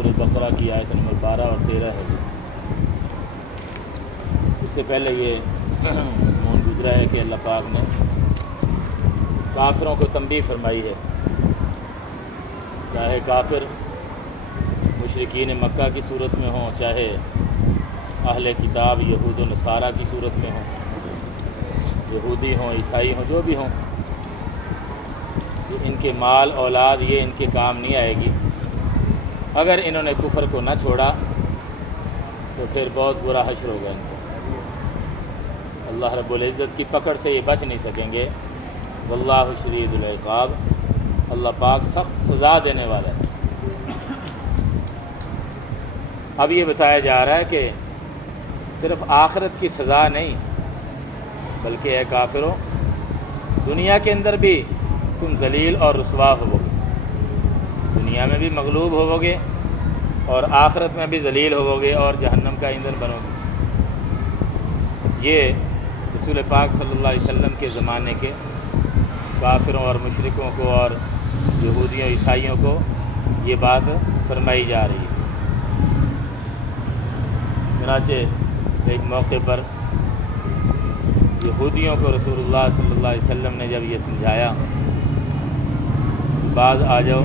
سورۃ بقرہ کی آیت نمبر 12 اور 13 ہے۔ اس سے پہلے یہ مضمون گزرا ہے کہ اللہ پاک نے کافروں کو تنبیہ فرمائی ہے، چاہے کافر مشرکین مکہ کی صورت میں ہوں، چاہے اہل کتاب یہود و نصارہ کی صورت میں ہوں، یہودی ہوں، عیسائی ہوں، جو بھی ہوں، ان کے مال اولاد یہ ان کے کام نہیں آئے گی۔ اگر انہوں نے کفر کو نہ چھوڑا تو پھر بہت برا حشر ہوگا ان کو، اللہ رب العزت کی پکڑ سے یہ بچ نہیں سکیں گے۔ واللہ شدید العقاب، اللہ پاک سخت سزا دینے والا ہے۔ اب یہ بتایا جا رہا ہے کہ صرف آخرت کی سزا نہیں، بلکہ اے کافروں، دنیا کے اندر بھی تم ذلیل اور رسوا ہوو گے، دنیا میں بھی مغلوب ہوو گے اور آخرت میں بھی ذلیل ہوو گے اور جہنم کا ایندھن بنو گے۔ یہ رسول پاک صلی اللہ علیہ وسلم کے زمانے کے کافروں اور مشرکوں کو اور یہودیوں عیسائیوں کو یہ بات فرمائی جا رہی ہے۔ چنانچہ ایک موقع پر یہودیوں کو رسول اللہ صلی اللہ علیہ وسلم نے جب یہ سمجھایا، بعض آ جاؤ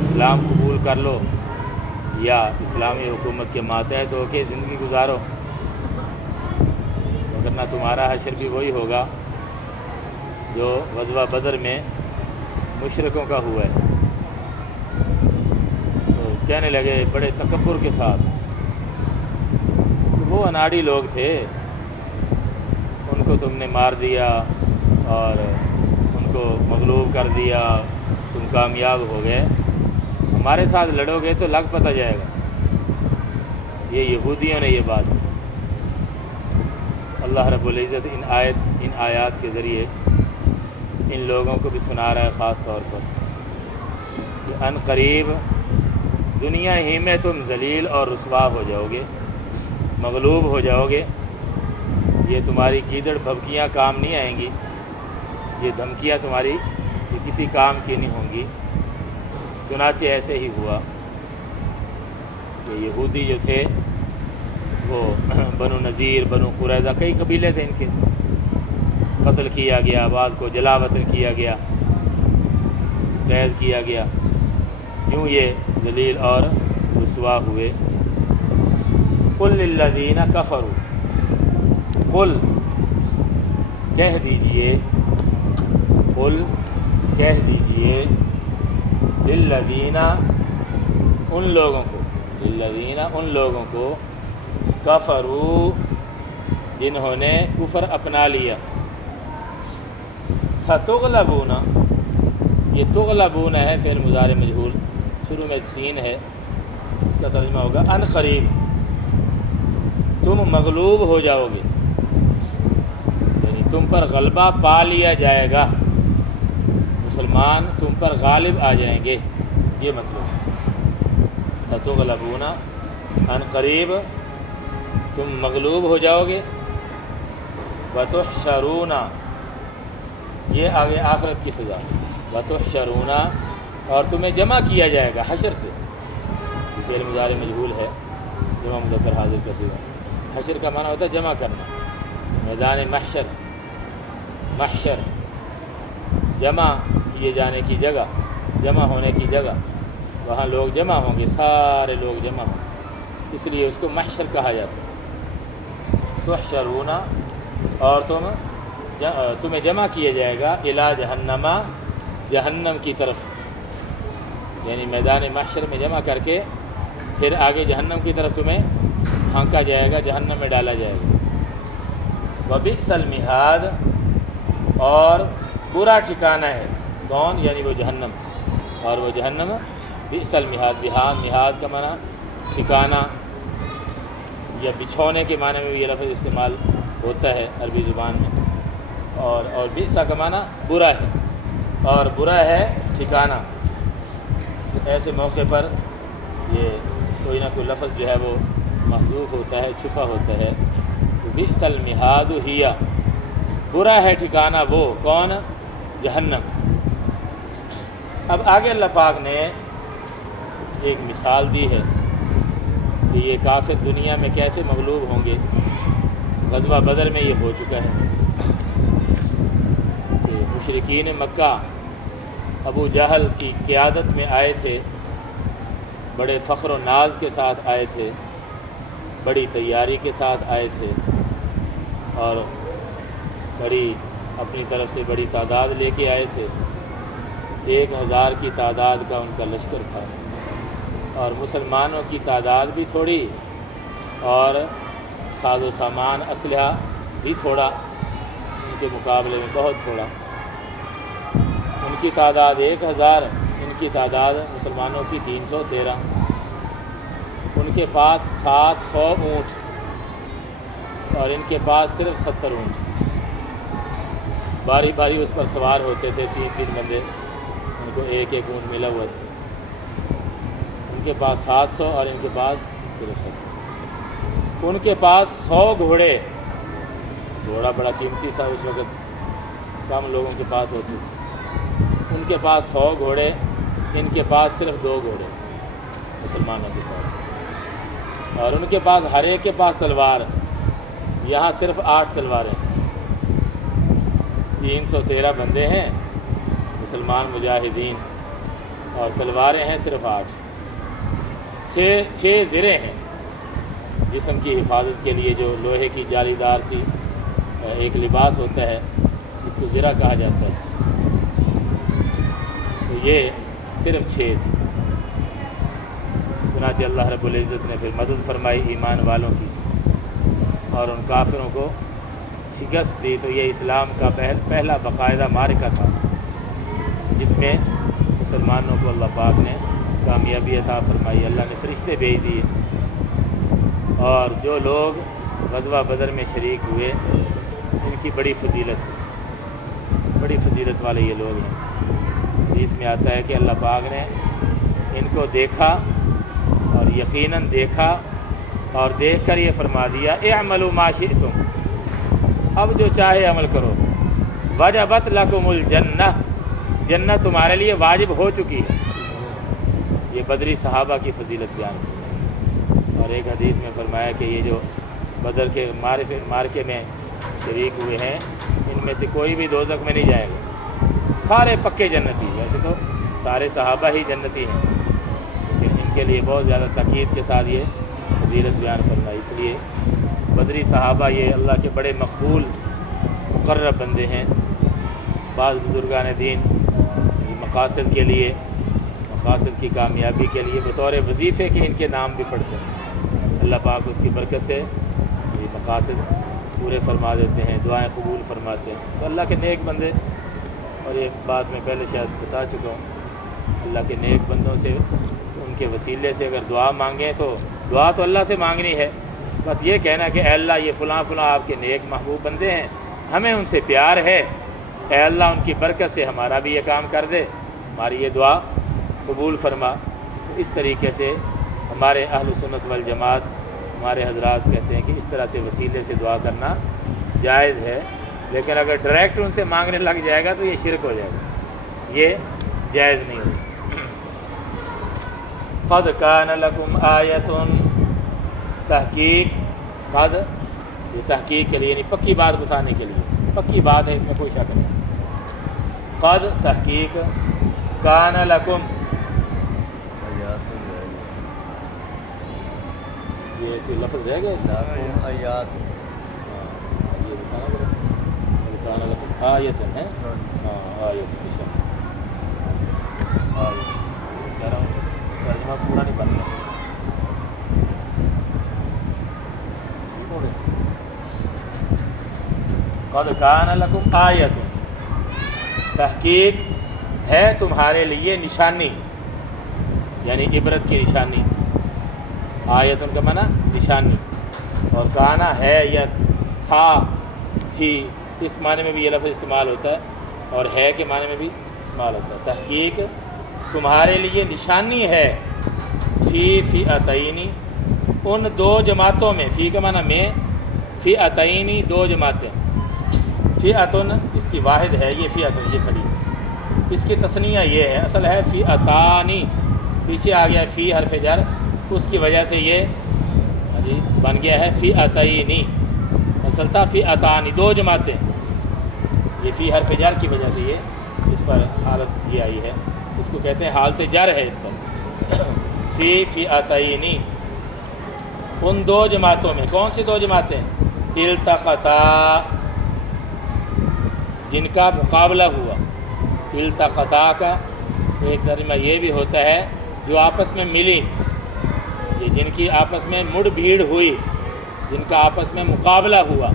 اسلام قبول کر لو یا اسلامی حکومت کے ماتحت ہو کے زندگی گزارو، ورنہ تمہارا حشر بھی وہی ہوگا جو غزوہ بدر میں مشرکوں کا ہوا ہے۔ تو کہنے لگے بڑے تکبر کے ساتھ، وہ اناڑی لوگ تھے، ان کو تم نے مار دیا اور ان کو مغلوب کر دیا، تم کامیاب ہو گئے، ہمارے ساتھ لڑو گے تو لگ پتہ جائے گا۔ یہ یہودیوں نے یہ بات کی۔ اللہ رب العزت ان آیات کے ذریعے ان لوگوں کو بھی سنا رہا ہے، خاص طور پر کہ ان قریب دنیا ہی میں تم ذلیل اور رسوا ہو جاؤ گے، مغلوب ہو جاؤ گے، یہ تمہاری گیدڑ بھبکیاں کام نہیں آئیں گی، یہ دھمکیاں تمہاری یہ کسی کام کی نہیں ہوں گی۔ چنانچہ ایسے ہی ہوا کہ یہودی جو تھے وہ بنو نذیر، بنو قریظہ، کئی قبیلے تھے ان کے، قتل کیا گیا، بعض کو جلا وطن کیا گیا، قید کیا گیا، یوں یہ ذلیل اور رسوا ہوئے۔ قل للذین کفروا، قل کہہ دیجئے، قل کہہ دیجئے، للذین ان لوگوں کو، للذین ان لوگوں کو، کفروا جنہوں نے کفر اپنا لیا، ستغلبون، یہ تغلبون ہے فعل مضارع مجہول، شروع میں سین ہے، اس کا ترجمہ ہوگا ان قریب تم مغلوب ہو جاؤ گے، یعنی تم پر غلبہ پا لیا جائے گا، مسلمان تم پر غالب آ جائیں گے، یہ مطلب ستغلبون ان قریب تم مغلوب ہو جاؤ گے، وتحشرون، یہ آگے آخرت کی سزا، وتحشرون اور تمہیں جمع کیا جائے گا، حشر سے فعل مضارع مجہول ہے، جمع مذکر حاضر کا صیغہ۔ حشر کا معنی ہوتا ہے جمع کرنا، میدان محشر، محشر جمع کیے جانے کی جگہ، جمع ہونے کی جگہ، وہاں لوگ جمع ہوں گے، سارے لوگ جمع ہوں گے، اس لیے اس کو محشر کہا جاتا ہے۔ تحشرون اور تمہیں جمع کیا جائے گا، الی جہنم، جہنم کی طرف، یعنی میدان محشر میں جمع کر کے پھر آگے جہنم کی طرف تمہیں پھانکا جائے گا، جہنم میں ڈالا جائے گا۔ وبئس المہاد، اور برا ٹھکانہ ہے، کون؟ یعنی وہ جہنم، اور وہ جہنم بئس المہاد، مہاد کا معنی ٹھکانہ یا بچھونے کے معنی میں بھی یہ لفظ استعمال ہوتا ہے عربی زبان میں، اور بئس کا معنی برا ہے، اور برا ہے ٹھکانہ۔ تو ایسے موقع پر یہ کوئی نہ کوئی لفظ جو ہے وہ محذوف ہوتا ہے، چھپا ہوتا ہے۔ تو بئس المہاد ہی، برا ہے ٹھکانہ وہ، کون؟ جہنم۔ اب آگے اللہ پاک نے ایک مثال دی ہے کہ یہ کافر دنیا میں کیسے مغلوب ہوں گے۔ غزوہ بدر میں یہ ہو چکا ہے کہ مشرکین مکہ ابو جہل کی قیادت میں آئے تھے، بڑے فخر و ناز کے ساتھ آئے تھے، بڑی تیاری کے ساتھ آئے تھے، اور بڑی اپنی طرف سے بڑی تعداد لے کے آئے تھے۔ 1000 کی تعداد کا ان کا لشکر تھا، اور مسلمانوں کی تعداد بھی تھوڑی اور ساز و سامان اسلحہ بھی تھوڑا، ان کے مقابلے میں بہت تھوڑا۔ ان کی تعداد 1000، ان کی تعداد مسلمانوں کی 313۔ ان کے پاس 700 اونٹ اور ان کے پاس صرف 70 اونٹ۔ باری باری اس پر سوار ہوتے تھے، 3 بندے، ان کو ایک اونٹ ملا ہوا تھا۔ ان کے پاس 700 اور ان کے پاس صرف 70۔ ان کے پاس 100 گھوڑے، گھوڑا بڑا قیمتی تھا اس وقت، کم لوگوں کے پاس ہوتے تھے۔ ان کے پاس 100 گھوڑے، ان کے پاس صرف 2 گھوڑے مسلمانوں کے پاس، اور ان کے پاس ہر ایک کے پاس تلوار، یہاں صرف 8 تلواریں۔ 313 بندے ہیں مسلمان مجاہدین، اور تلواریں ہیں صرف 8۔ 6 زریں ہیں جسم کی حفاظت کے لیے، جو لوہے کی جالی دار سی ایک لباس ہوتا ہے، اس کو زرہ کہا جاتا ہے۔ تو یہ صرف 6 تھے۔ چنانچہ اللہ رب العزت نے پھر مدد فرمائی ایمان والوں کی اور ان کافروں کو شکست دی۔ تو یہ اسلام کا پہلا باقاعدہ معرکہ تھا، جس میں مسلمانوں کو اللہ پاک نے کامیابی عطا فرمائی، اللہ نے فرشتے بھیج دیے، اور جو لوگ غزوہ بدر میں شریک ہوئے ان کی بڑی فضیلت ہے، بڑی فضیلت والے یہ لوگ ہیں۔ اس میں آتا ہے کہ اللہ پاک نے ان کو دیکھا، اور یقیناً دیکھا، اور دیکھ کر یہ فرما دیا اعملوا ما شئتم، اب جو چاہے عمل کرو، وجبت لکم الجنہ، جنت تمہارے لیے واجب ہو چکی ہے۔ یہ بدری صحابہ کی فضیلت بیان فرمائی، اور ایک حدیث میں فرمایا کہ یہ جو بدر کے معرکے میں شریک ہوئے ہیں، ان میں سے کوئی بھی دوزخ میں نہیں جائے گا، سارے پکے جنتی۔ ویسے تو سارے صحابہ ہی جنتی ہیں، لیکن ان کے لیے بہت زیادہ تاکید کے ساتھ یہ فضیلت بیان فرمائی۔ اس لیے بدری صحابہ یہ اللہ کے بڑے مقبول مقرب بندے ہیں۔ بعض بزرگان دین مقاصد کے لیے، مقاصد کی کامیابی کے لیے بطور وظیفے کے ان کے نام بھی پڑھتے ہیں۔ اللہ پاک اس کی برکت سے یہ مقاصد پورے فرما دیتے ہیں، دعائیں قبول فرماتے ہیں۔ تو اللہ کے نیک بندے، اور یہ بات میں پہلے شاید بتا چکا ہوں، اللہ کے نیک بندوں سے، ان کے وسیلے سے اگر دعا مانگیں تو دعا تو اللہ سے مانگنی ہے، بس یہ کہنا کہ اے اللہ یہ فلاں فلاں آپ کے نیک محبوب بندے ہیں، ہمیں ان سے پیار ہے، اے اللہ ان کی برکت سے ہمارا بھی یہ کام کر دے، ہماری یہ دعا قبول فرما۔ تو اس طریقے سے ہمارے اہل سنت والجماعت، ہمارے حضرات کہتے ہیں کہ اس طرح سے وسیلے سے دعا کرنا جائز ہے، لیکن اگر ڈائریکٹ ان سے مانگنے لگ جائے گا تو یہ شرک ہو جائے گا، یہ جائز نہیں ہوگا۔ قد کان لکم آیۃ، تحقیق، قد یہ تحقیق کے لیے، یعنی پکی بات بتانے کے لیے، پکی بات ہے، اس میں کوئی شک نہیں۔ قد تحقیق، کان لکم، یہ کوئی لفظ رہ گیا اس میں؟ آیات، یہ بتانا ذرا، کان لکم آیۃ ہے، ہاں آیۃ نشان، آیۃ کہہ رہا ہوں، ترجمہ پورا نہیں بن رہا۔ قد کان لکم آیۃ، تحقیق ہے تمہارے لیے نشانی، یعنی عبرت کی نشانی۔ آیت ان کا معنی نشانی، اور کانا ہے یا تھا، تھی، اس معنی میں بھی یہ لفظ استعمال ہوتا ہے، اور ہے کے معنی میں بھی استعمال ہوتا ہے۔ تحقیق تمہارے لیے نشانی ہے، فی فئتین، ان 2 جماعتوں میں، فی کا معنی میں، فئتین 2 جماعتیں، فئتن اس کی واحد ہے، یہ فئتن یہ کھڑی ہے، اس کی تثنیہ یہ ہے، اصل ہے فئتانی، پیچھے آ گیا فی حرف جر، اس کی وجہ سے یہ بن گیا ہے فی اتینی، اصل تھا فی اتانی، دو جماعتیں، یہ فی حرف جر کی وجہ سے یہ اس پر حالت یہ آئی ہے، اس کو کہتے ہیں حالت جر ہے اس پر فی اتینی، ان دو جماعتوں میں، کون سی دو جماعتیں؟ التقطا، جن کا مقابلہ ہوا، التقطا کا ایک ترجمہ یہ بھی ہوتا ہے جو آپس میں ملی، یہ جن کی آپس میں مڑ بھیڑ ہوئی، جن کا آپس میں مقابلہ ہوا،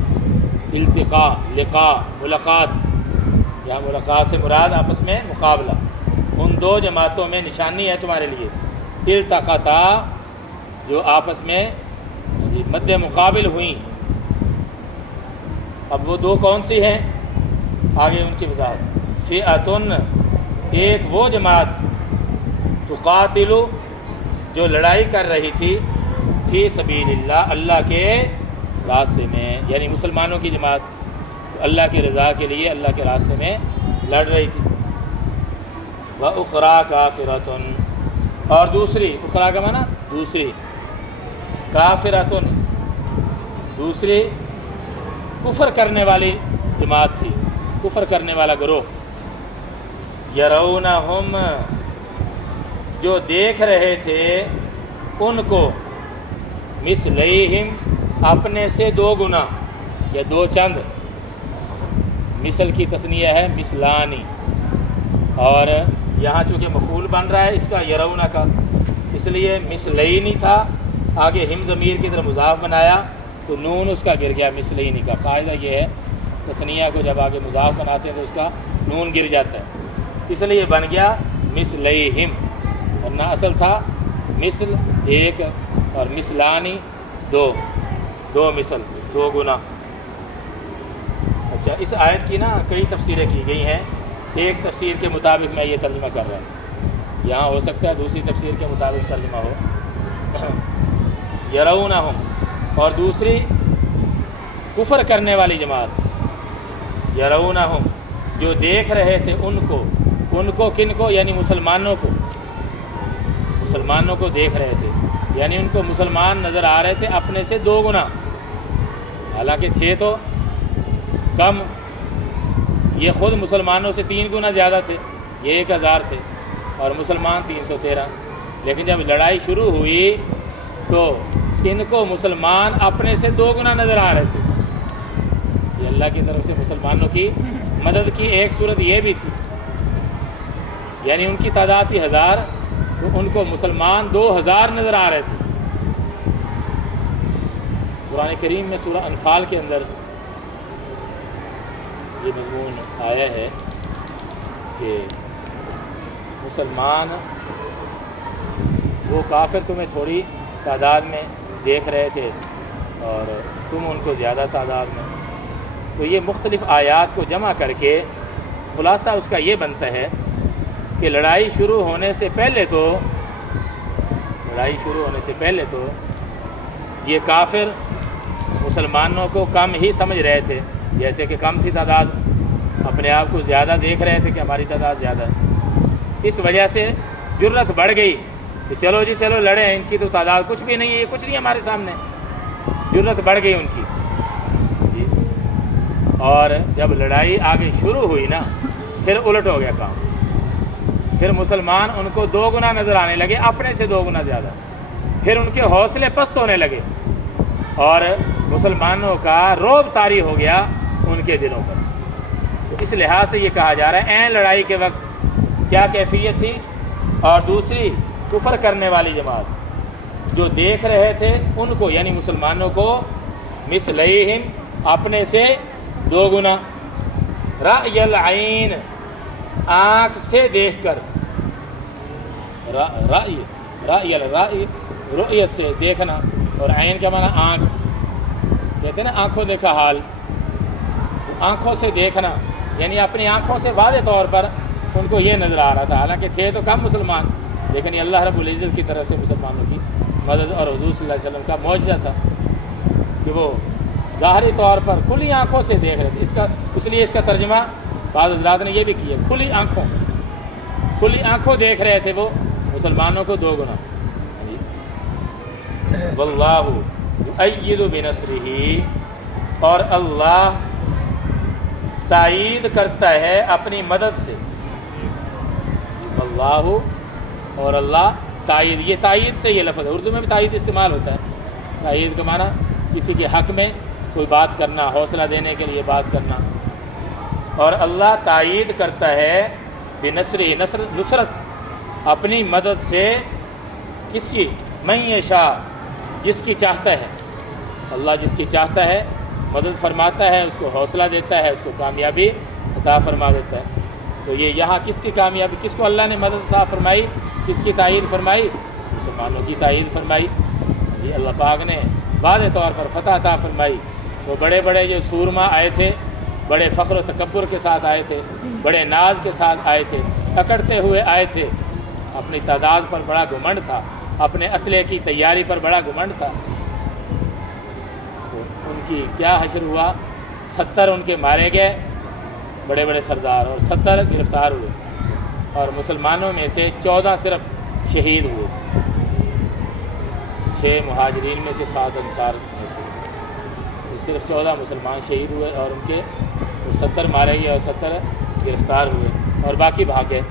التقاء، لقاء، ملاقات، یا ملاقات سے مراد آپس میں مقابلہ، ان دو جماعتوں میں نشانی ہے تمہارے لیے، التقطا جو آپس میں مد مقابل ہوئیں۔ اب وہ دو کون سی ہیں؟ آگے ان کی وضاحت، فئۃ، ایک وہ جماعت، تقاتل، جو لڑائی کر رہی تھی، فی سبیل اللہ، اللہ کے راستے میں، یعنی مسلمانوں کی جماعت اللہ کی رضا کے لیے اللہ کے راستے میں لڑ رہی تھی، وَأُخْرَىٰ کَافِرَةٌ، اور دوسری، اخرى کا معنی دوسری، کافرۃ، دوسری کفر کرنے والی جماعت تھی، کفر کرنے والا گروہ، یرونہم، جو دیکھ رہے تھے ان کو، مثلیہم، اپنے سے دو گنا یا دو چند، مثل کی تثنیہ ہے مثلانی، اور یہاں چونکہ مفعول بن رہا ہے اس کا یرونا کا، اس لیے مثلینی تھا، آگے ہم ضمیر کی طرف مضاف بنایا تو نون اس کا گر گیا مثلینی کا، قاعدہ یہ ہے تثنیہ کو جب آگے مضاف بناتے ہیں تو اس کا نون گر جاتا ہے، اس لیے بن گیا مثلیہم، ورنہ اصل تھا مثل ایک اور مثلانی دو، دو مثل، دو گنا۔ اچھا، اس آیت کی نا کئی تفسیریں کی گئی ہیں، ایک تفسیر کے مطابق میں یہ ترجمہ کر رہا ہوں، یہاں ہو سکتا ہے دوسری تفسیر کے مطابق ترجمہ ہو، یرونہم، اور دوسری کفر کرنے والی جماعت، یرونہم، جو دیکھ رہے تھے ان کو کن کو؟ یعنی مسلمانوں کو، مسلمانوں کو دیکھ رہے تھے، یعنی ان کو مسلمان نظر آ رہے تھے اپنے سے دو گنا، حالانکہ تھے تو کم، یہ خود مسلمانوں سے 3 گنا زیادہ تھے، یہ 1000 تھے اور مسلمان 313، لیکن جب لڑائی شروع ہوئی تو ان کو مسلمان اپنے سے 2 گنا نظر آ رہے تھے، یہ اللہ کی طرف سے مسلمانوں کی مدد کی ایک صورت یہ بھی تھی، یعنی ان کی تعداد تھی 1000 تو ان کو مسلمان 2000 نظر آ رہے تھے۔ قرآن کریم میں سورہ انفال کے اندر یہ مضمون آیا ہے کہ مسلمان، وہ کافر تمہیں تھوڑی تعداد میں دیکھ رہے تھے اور تم ان کو زیادہ تعداد میں، تو یہ مختلف آیات کو جمع کر کے خلاصہ اس کا یہ بنتا ہے کہ لڑائی شروع ہونے سے پہلے تو یہ کافر مسلمانوں کو کم ہی سمجھ رہے تھے، جیسے کہ کم تھی تعداد، اپنے آپ کو زیادہ دیکھ رہے تھے کہ ہماری تعداد زیادہ ہے، اس وجہ سے جرت بڑھ گئی کہ چلو جی چلو لڑیں، ان کی تو تعداد کچھ بھی نہیں ہے، یہ کچھ نہیں ہمارے سامنے، جرت بڑھ گئی ان کی جی۔ اور جب لڑائی آگے شروع ہوئی نا، پھر الٹ ہو گیا کام، پھر مسلمان ان کو 2 گنا نظر آنے لگے، اپنے سے 2 گنا زیادہ، پھر ان کے حوصلے پست ہونے لگے اور مسلمانوں کا رعب طاری ہو گیا ان کے دلوں پر۔ تو اس لحاظ سے یہ کہا جا رہا ہے عین لڑائی کے وقت کیا کیفیت تھی، اور دوسری کفر کرنے والی جماعت جو دیکھ رہے تھے ان کو، یعنی مسلمانوں کو، مثلیہم، اپنے سے 2 گنا، رأی العین، آنکھ سے دیکھ کر، رأی رؤیت سے دیکھنا، اور عین کا معنی آنکھ، کہتے ہیں نا آنکھوں دیکھا حال، آنکھوں سے دیکھنا، یعنی اپنی آنکھوں سے واضح طور پر ان کو یہ نظر آ رہا تھا، حالانکہ تھے تو کم مسلمان، لیکن یہ اللہ رب العزت کی طرف سے مسلمانوں کی مدد اور حضور صلی اللہ علیہ وسلم کا معجزہ تھا کہ وہ ظاہری طور پر کھلی آنکھوں سے دیکھ رہے تھے۔ اس لیے اس کا ترجمہ بعض حضرات نے یہ بھی کیا، کھلی آنکھوں دیکھ رہے تھے وہ مسلمانوں کو 2 گنا. واللہ یؤید بنصرہ، اور اللہ تائید کرتا ہے اپنی مدد سے. اللہ اور اللہ تائید، یہ تائید سے یہ لفظ ہے، اردو میں بھی تائید استعمال ہوتا ہے. تائید کا معنی کسی کے حق میں کوئی بات کرنا، حوصلہ دینے کے لیے بات کرنا. اور اللہ تائید کرتا ہے بنصرہ، نصرت اپنی مدد سے. کس کی؟ من یشاء، جس کی چاہتا ہے. اللہ جس کی چاہتا ہے مدد فرماتا ہے، اس کو حوصلہ دیتا ہے، اس کو کامیابی عطا فرما دیتا ہے. تو یہ یہاں کس کی کامیابی، کس کو اللہ نے مدد عطا فرمائی، کس کی تائید فرمائی؟ مسلمانوں کی تائید فرمائی. یہ اللہ پاک نے واضح طور پر فتح عطا فرمائی. وہ بڑے بڑے جو سورما آئے تھے، بڑے فخر و تکبر کے ساتھ آئے تھے، بڑے ناز کے ساتھ آئے تھے، اکڑتے ہوئے آئے تھے. اپنی تعداد پر بڑا گھمنڈ تھا، اپنے اسلحے کی تیاری پر بڑا گھمنڈ تھا. تو ان کی کیا حشر ہوا؟ 70 ان کے مارے گئے بڑے بڑے سردار، اور 70 گرفتار ہوئے. اور مسلمانوں میں سے 14 صرف شہید ہوئے تھے. 6 مہاجرین میں سے 7 انصار میں سے تو صرف 14 مسلمان شہید ہوئے، اور ان کے 70 مارے گئے اور 70 گرفتار ہوئے، اور باقی بھاگے.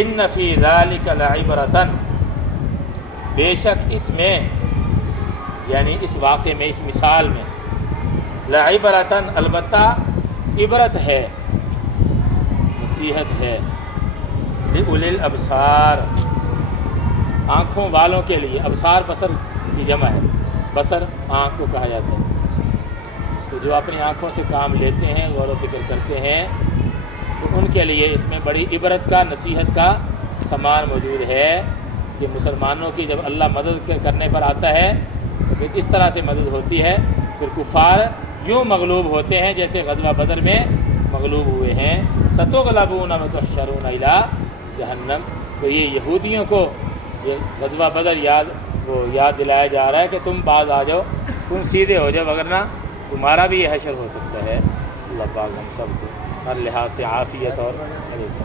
ان فی ذلک لعبرۃ، بے شک اس میں، یعنی اس واقعے میں، اس مثال میں، لعبرۃ، البتہ عبرت ہے، نصیحت ہے، لأولی الابصار، آنکھوں والوں کے لیے. ابصار بصر کی جمع ہے، بصر آنکھ کو کہا جاتا ہے. تو جو اپنی آنکھوں سے کام لیتے ہیں، غور و فکر کرتے ہیں، تو ان کے لیے اس میں بڑی عبرت کا، نصیحت کا سامان موجود ہے کہ مسلمانوں کی جب اللہ مدد کرنے پر آتا ہے تو پھر اس طرح سے مدد ہوتی ہے. پھر کفار یوں مغلوب ہوتے ہیں جیسے غزوہ بدر میں مغلوب ہوئے ہیں. ستغلبون وتحشرون الی جہنم. تو یہ یہودیوں کو یہ غزوہ بدر یاد دلایا جا رہا ہے کہ تم باز آ جاؤ، تم سیدھے ہو جاؤ، وگرنہ تمہارا بھی یہ حشر ہو سکتا ہے. اللہ پاک ہم سب کو ہر لحاظ سے عافیت اور عزت.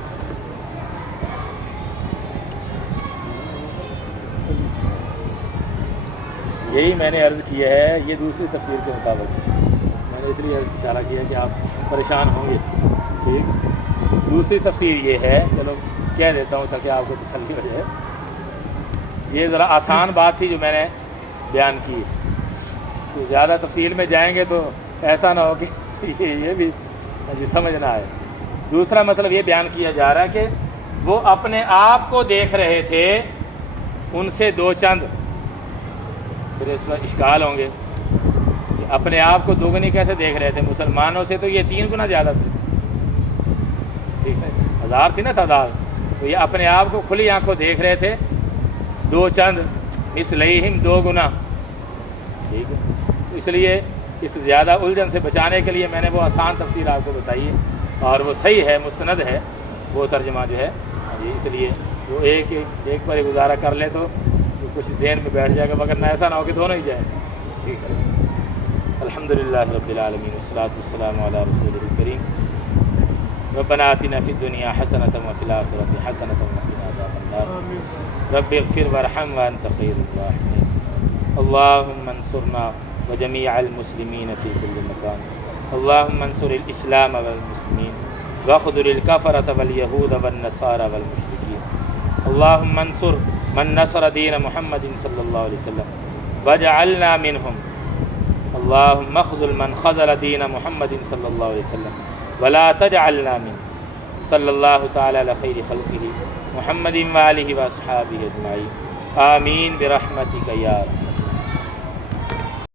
یہی میں نے عرض کیا ہے، یہ دوسری تفسیر کے مطابق میں نے اس لیے اشارہ کیا کہ آپ پریشان ہوں گے. ٹھیک، دوسری تفسیر یہ ہے، چلو کہہ دیتا ہوں تاکہ آپ کو تسلی ہو جائے. یہ ذرا آسان بات تھی جو میں نے بیان کی، تو زیادہ تفصیل میں جائیں گے تو ایسا نہ ہو کہ یہ بھی سمجھ نہ آئے. دوسرا مطلب یہ بیان کیا جا رہا ہے کہ وہ اپنے آپ کو دیکھ رہے تھے، ان سے 2 چند. پھر اس پر اشکال ہوں گے کہ اپنے آپ کو دوگنی کیسے دیکھ رہے تھے؟ مسلمانوں سے تو یہ 3 گنا زیادہ تھے. ٹھیک ہے، 1000 تھی نا تعداد. تو یہ اپنے آپ کو کھلی آنکھوں دیکھ رہے تھے، 2 چند مثلیہم، 2 گنا. ٹھیک ہے، اس لیے اس زیادہ الجھن سے بچانے کے لیے میں نے وہ آسان تفسیر آپ کو بتائی ہے، اور وہ صحیح ہے، مستند ہے وہ ترجمہ جو ہے. اس لیے وہ ایک پر ہی گزارا کر لیں تو کچھ ذہن میں بیٹھ جائے گا، مگر ایسا نہ ہو کہ دونوں ہی جائیں. ٹھیک ہے. الحمدللہ رب العالمین والصلاۃ والسلام علی رسولہ الکریم. ربنا آتنا فی الدنیا حسنۃ وفی الآخرۃ حسنۃ وقنا عذاب النار. رب اغفر وارحم وانت خیر الراحمین. اللهم انصرنا وجميع المسلمين في كل مكان. اللهم انصر الإسلام والمسلمين واخذل الكفرة واليهود والنصارى والمشركين. اللهم انصر من نصر دين محمد صلى الله عليه وسلم واجعلنا منهم. اللهم اخذل من خذل دين محمد صلى الله عليه وسلم ولا تجعلنا منه. صلى الله تعالى على خير خلقه محمد وآله وأصحابه أجمعين. آمين برحمتك يا رب.